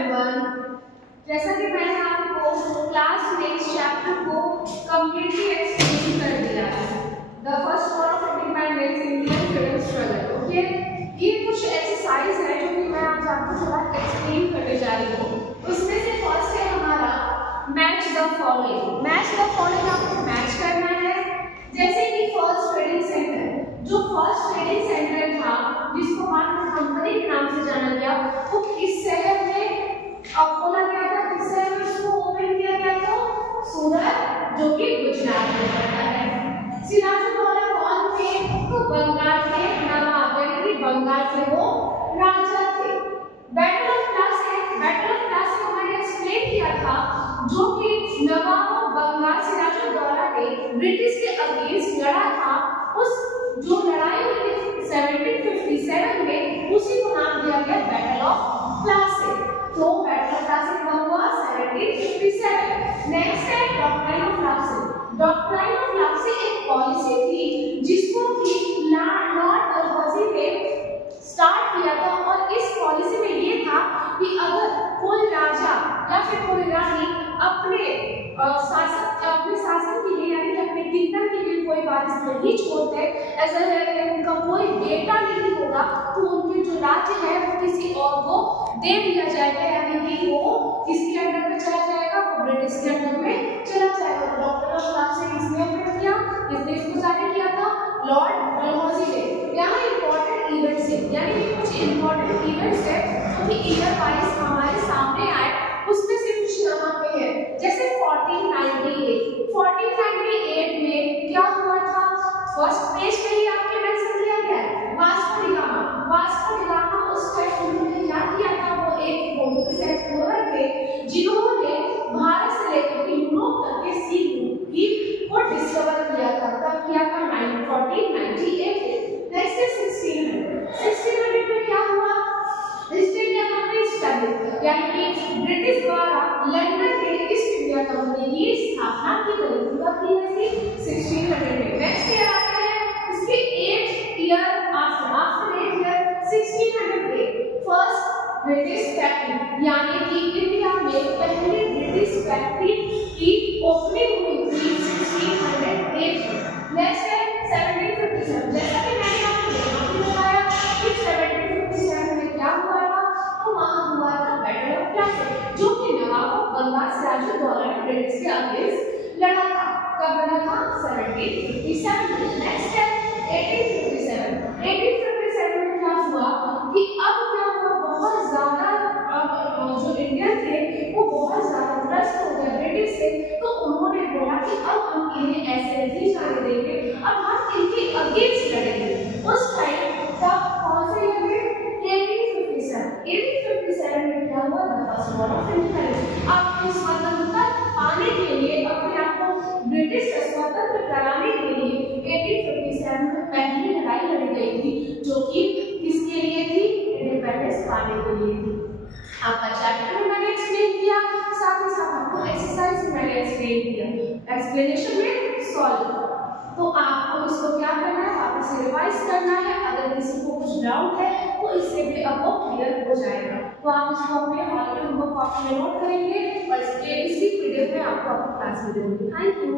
everyone. जैसा कि मैंने आपको क्लास में इस चैप्टर को कंप्लीटली एक्सप्लेन कर दिया है, the first war of independence Indian freedom struggle. Okay, ये कुछ एक्सरसाइज है जो कि मैं आज आपको थोड़ा एक्सप्लेन करने जा रही हूँ। उसमें से फर्स्ट है हमारा match the following. Match the following आपको मैच करना है। जैसे कि फर्स्ट ट्रेडिंग सेंटर, जो फर्स्ट ट्रेडिंग सेंटर था जिसको बाद में कंपनी के नाम से जाना गया, वो किस शहर में खोला गया था, किस शहर में उसको ओपन किया गया था? सूरत, जो कि गुजरात में पड़ता है। सिराजुद्दौला कौन थे? तो बंगाल के नवाब, यानी कि बंगाल के वो राजा थे। Battle of Plassey, battle of Plassey को मैंने एक्सप्लेन किया था, जो कि नवाब ऑफ बंगाल सिराजुद्दौला ने ब्रिटिश के अगेंस्ट लड़ा था। उस जो लड़ाई हुई थी 1757 में, उसी को नाम दिया गया बैटल ऑफ प्लासी। तो बैटल ऑफ प्लासी कब हुआ? 1757। नेक्स्ट है doctrine of lapsi. Doctrine of lapsi एक पॉलिसी थी जिसको कि लॉर्ड डलहौजी ने स्टार्ट किया था, और इस पॉलिसी में ये था कि अगर कोई राजा या फिर कोई रानी अपने शासन के लिए, यानी कि अपने किंगडम के लिए कोई वारिस नहीं छोड़ते, ऐसा है उनका कोई बेटा नहीं होगा, तो उनके जो राज्य है वो किसी और को दे दिया जाएगा, यानी कि वो किसके अंडर में चला जाएगा? वो ब्रिटिश के अंडर में चला जाएगा। तो डॉक्टर ऑफ लाप्सी किसने अपडेट किया? किसने इसको जारी किया था? लॉर्ड डलहौजी ने। यहाँ इंपॉर्टेंट इवेंट्स है, यानी कि कुछ इंपॉर्टेंट इवेंट्स है जो कि ईयर वाइज हमारे सामने आए, उसमें से कुछ यहाँ पे है। जैसे 1498 में क्या हुआ था? फर्स्ट पेज पे ही आपके मेंशन किया गया है, Vasco D gamma. Vasco D gamma उस टाइम उन्होंने क्या किया था? वो एक पोर्टुगीज एक्सप्लोरर थे जिन्होंने भारत से लेकर के यूरोप तक के सी रूट को डिस्कवर किया था। तब किया था 1498 में। नेक्स्ट है 1600 में क्या हुआ? ईस्ट इंडिया कंपनी स्टैब्लिश, यानी कि ब्रिटिश द्वारा लंदन में ईस्ट इंडिया कंपनी की स्थापना की गई थी। कब की गई थी? 1600 में। नेक्स्ट ईयर आते हैं इसके 8 ईयर आफ्टर 8 ईयर 1600 के फर्स्ट ब्रिटिश फैक्ट्री, यानी कि इंडिया में पहली ब्रिटिश फैक्ट्री की ओपनिंग हुई थी 1608 में। नेक्स्ट है 1757। जैसा कि मैंने आपको बताया कि 1757 में क्या हुआ था? तो वहां हुआ था बैटल ऑफ प्लासी, जो कि नवाब ऑफ बंगाल सिराजुद्दौला ने ब्रिटिश के अगेंस्ट लड़ा था। कब लड़ा था? 1757 में। नेक्स्ट है 1857। 1857 में क्या हुआ कि अब क्या हुआ? बहुत ज्यादा जो इंडियन थे वो बहुत ज्यादा त्रस्त हो गए ब्रिटिश से, तो उन्होंने बोला कि अब हम इन्हें ऐसे नहीं जाने देंगे, अब हम इनके अगेंस्ट लड़ेंगे। उस टाइम तब कौन से ईयर में? 1857 में क्या हुआ? The first war of independence. अपनी स्वतंत्रता पाने के लिए, अपने आप को ब्रिटिश से स्वतंत्र कराने के लिए 1857 में पहली लड़ाई लड़ी गई थी, जो कि किसके लिए थी? इंडिपेंडेंस पाने के लिए थी। आपका चैप्टर में मैंने एक्सप्लेन किया, साथ ही साथ आपको एक्सरसाइज में मैंने एक्सप्लेन किया, एक्सप्लेनेशन में सॉल्व। तो आपको इसको क्या करना है? वापस से रिवाइज करना है। अगर किसी को कुछ डाउट है तो इससे भी अब वो क्लियर हो जाएगा। तो आप इसको अपने हॉल में होमवर्क कॉपी में नोट करेंगे और इसके इसी पीडीएफ में आपको अपनी क्लास में दे दूंगी। Thank you.